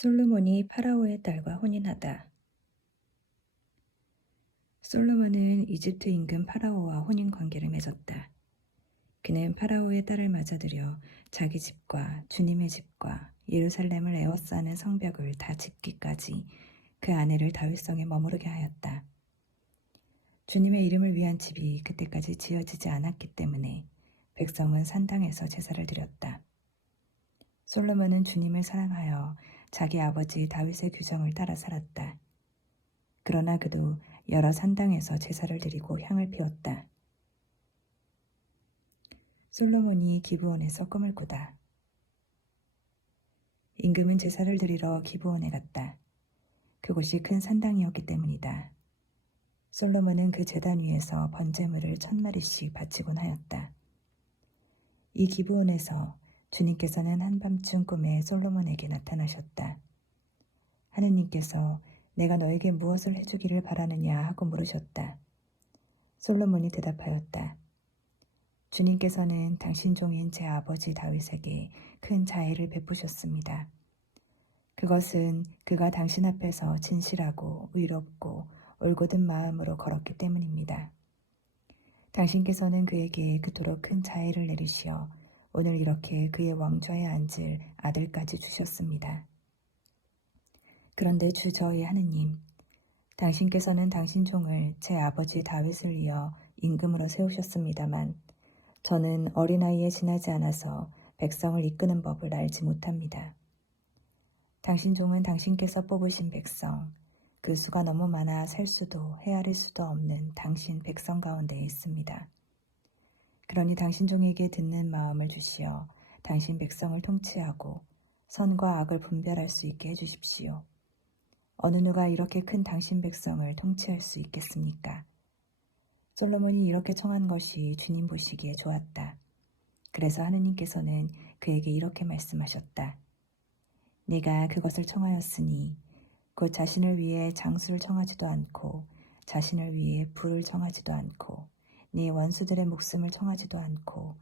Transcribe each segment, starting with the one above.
솔로몬이 파라오의 딸과 혼인하다. 솔로몬은 이집트 임금 파라오와 혼인 관계를 맺었다. 그는 파라오의 딸을 맞아들여 자기 집과 주님의 집과 예루살렘을 에워싸는 성벽을 다 짓기까지 그 아내를 다윗성에 머무르게 하였다. 주님의 이름을 위한 집이 그때까지 지어지지 않았기 때문에 백성은 산당에서 제사를 드렸다. 솔로몬은 주님을 사랑하여 자기 아버지 다윗의 규정을 따라 살았다. 그러나 그도 여러 산당에서 제사를 드리고 향을 피웠다. 솔로몬이 기브온에서 꿈을 꾸다. 임금은 제사를 드리러 기브온에 갔다. 그곳이 큰 산당이었기 때문이다. 솔로몬은 그 제단 위에서 번제물을 1000마리씩 바치곤 하였다. 이 기브온에서 주님께서는 한밤중 꿈에 솔로몬에게 나타나셨다. 하느님께서 내가 너에게 무엇을 해주기를 바라느냐 하고 물으셨다. 솔로몬이 대답하였다. 주님께서는 당신 종인 제 아버지 다윗에게 큰 자애를 베푸셨습니다. 그것은 그가 당신 앞에서 진실하고 의롭고 올곧은 마음으로 걸었기 때문입니다. 당신께서는 그에게 그토록 큰 자애를 내리시어 오늘 이렇게 그의 왕좌에 앉을 아들까지 주셨습니다. 그런데 주 저희 하느님, 당신께서는 당신 종을 제 아버지 다윗을 이어 임금으로 세우셨습니다만 저는 어린아이에 지나지 않아서 백성을 이끄는 법을 알지 못합니다. 당신 종은 당신께서 뽑으신 백성, 그 수가 너무 많아 셀 수도 헤아릴 수도 없는 당신 백성 가운데 있습니다. 그러니 당신 종에게 듣는 마음을 주시어 당신 백성을 통치하고 선과 악을 분별할 수 있게 해주십시오. 어느 누가 이렇게 큰 당신 백성을 통치할 수 있겠습니까? 솔로몬이 이렇게 청한 것이 주님 보시기에 좋았다. 그래서 하느님께서는 그에게 이렇게 말씀하셨다. 네가 그것을 청하였으니 곧 자신을 위해 장수를 청하지도 않고 자신을 위해 부를 청하지도 않고 네 원수들의 목숨을 청하지도 않고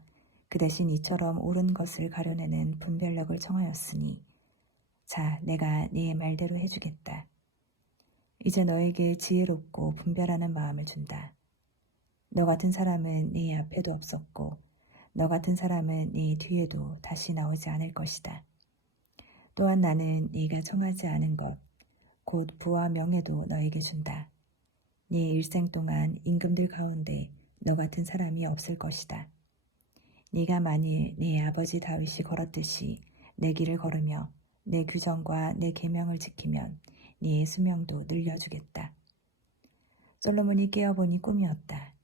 그 대신 이처럼 옳은 것을 가려내는 분별력을 청하였으니 자, 내가 네 말대로 해주겠다. 이제 너에게 지혜롭고 분별하는 마음을 준다. 너 같은 사람은 네 앞에도 없었고 너 같은 사람은 네 뒤에도 다시 나오지 않을 것이다. 또한 나는 네가 청하지 않은 것, 곧 부와 명예도 너에게 준다. 네 일생 동안 임금들 가운데 너 같은 사람이 없을 것이다. 네가 만일 네 아버지 다윗이 걸었듯이 내 길을 걸으며 내 규정과 내 계명을 지키면 네 수명도 늘려주겠다. 솔로몬이 깨어보니 꿈이었다.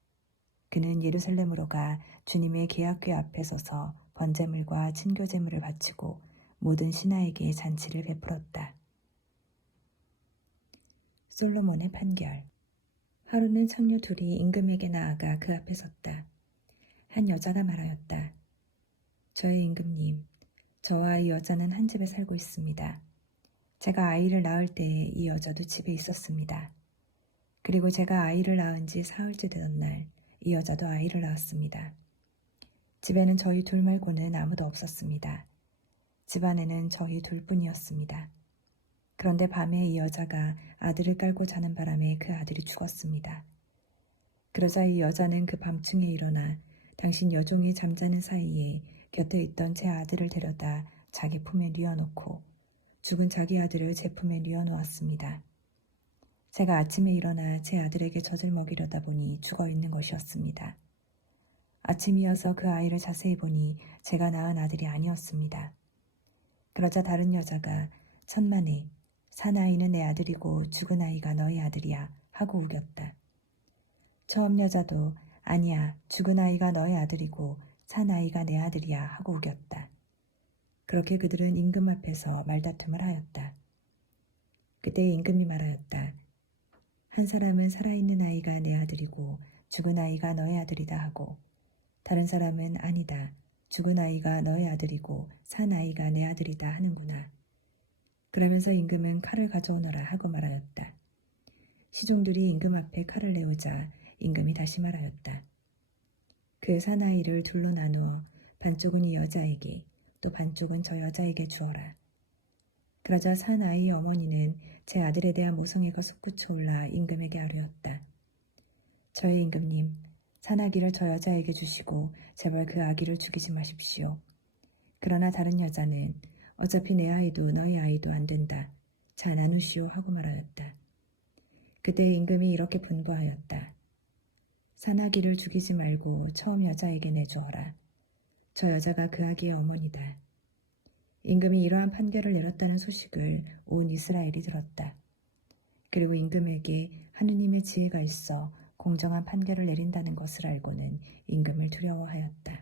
그는 예루살렘으로 가 주님의 계약궤 앞에 서서 번제물과 친교제물을 바치고 모든 신하에게 잔치를 베풀었다. 솔로몬의 판결. 하루는 창녀 둘이 임금에게 나아가 그 앞에 섰다. 한 여자가 말하였다. 저의 임금님, 저와 이 여자는 한 집에 살고 있습니다. 제가 아이를 낳을 때에 이 여자도 집에 있었습니다. 그리고 제가 아이를 낳은 지 사흘째 되던 날, 이 여자도 아이를 낳았습니다. 집에는 저희 둘 말고는 아무도 없었습니다. 집안에는 저희 둘뿐이었습니다. 그런데 밤에 이 여자가 아들을 깔고 자는 바람에 그 아들이 죽었습니다. 그러자 이 여자는 그 밤중에 일어나 당신 여종이 잠자는 사이에 곁에 있던 제 아들을 데려다 자기 품에 뉘어놓고 죽은 자기 아들을 제 품에 뉘어놓았습니다. 제가 아침에 일어나 제 아들에게 젖을 먹이려다 보니 죽어 있는 것이었습니다. 아침이어서 그 아이를 자세히 보니 제가 낳은 아들이 아니었습니다. 그러자 다른 여자가 천만에 산 아이는 내 아들이고 죽은 아이가 너희 아들이야 하고 우겼다. 처음 여자도 아니야 죽은 아이가 너희 아들이고 산 아이가 내 아들이야 하고 우겼다. 그렇게 그들은 임금 앞에서 말다툼을 하였다. 그때 임금이 말하였다. 한 사람은 살아있는 아이가 내 아들이고 죽은 아이가 너의 아들이다 하고 다른 사람은 아니다. 죽은 아이가 너의 아들이고 산 아이가 내 아들이다 하는구나. 그러면서 임금은 칼을 가져오너라 하고 말하였다. 시종들이 임금 앞에 칼을 내오자 임금이 다시 말하였다. 그 사나이를 둘로 나누어 반쪽은 이 여자에게 또 반쪽은 저 여자에게 주어라. 그러자 산 아이의 어머니는 제 아들에 대한 모성애가 솟구쳐 올라 임금에게 아뢰었다. 저희 임금님, 산아기를 저 여자에게 주시고 제발 그 아기를 죽이지 마십시오. 그러나 다른 여자는 어차피 내 아이도 너희 아이도 안 된다. 자 나누시오 하고 말하였다. 그때 임금이 이렇게 분부하였다. 산아기를 죽이지 말고 처음 여자에게 내주어라. 저 여자가 그 아기의 어머니다. 임금이 이러한 판결을 내렸다는 소식을 온 이스라엘이 들었다. 그리고 임금에게 하느님의 지혜가 있어 공정한 판결을 내린다는 것을 알고는 임금을 두려워하였다.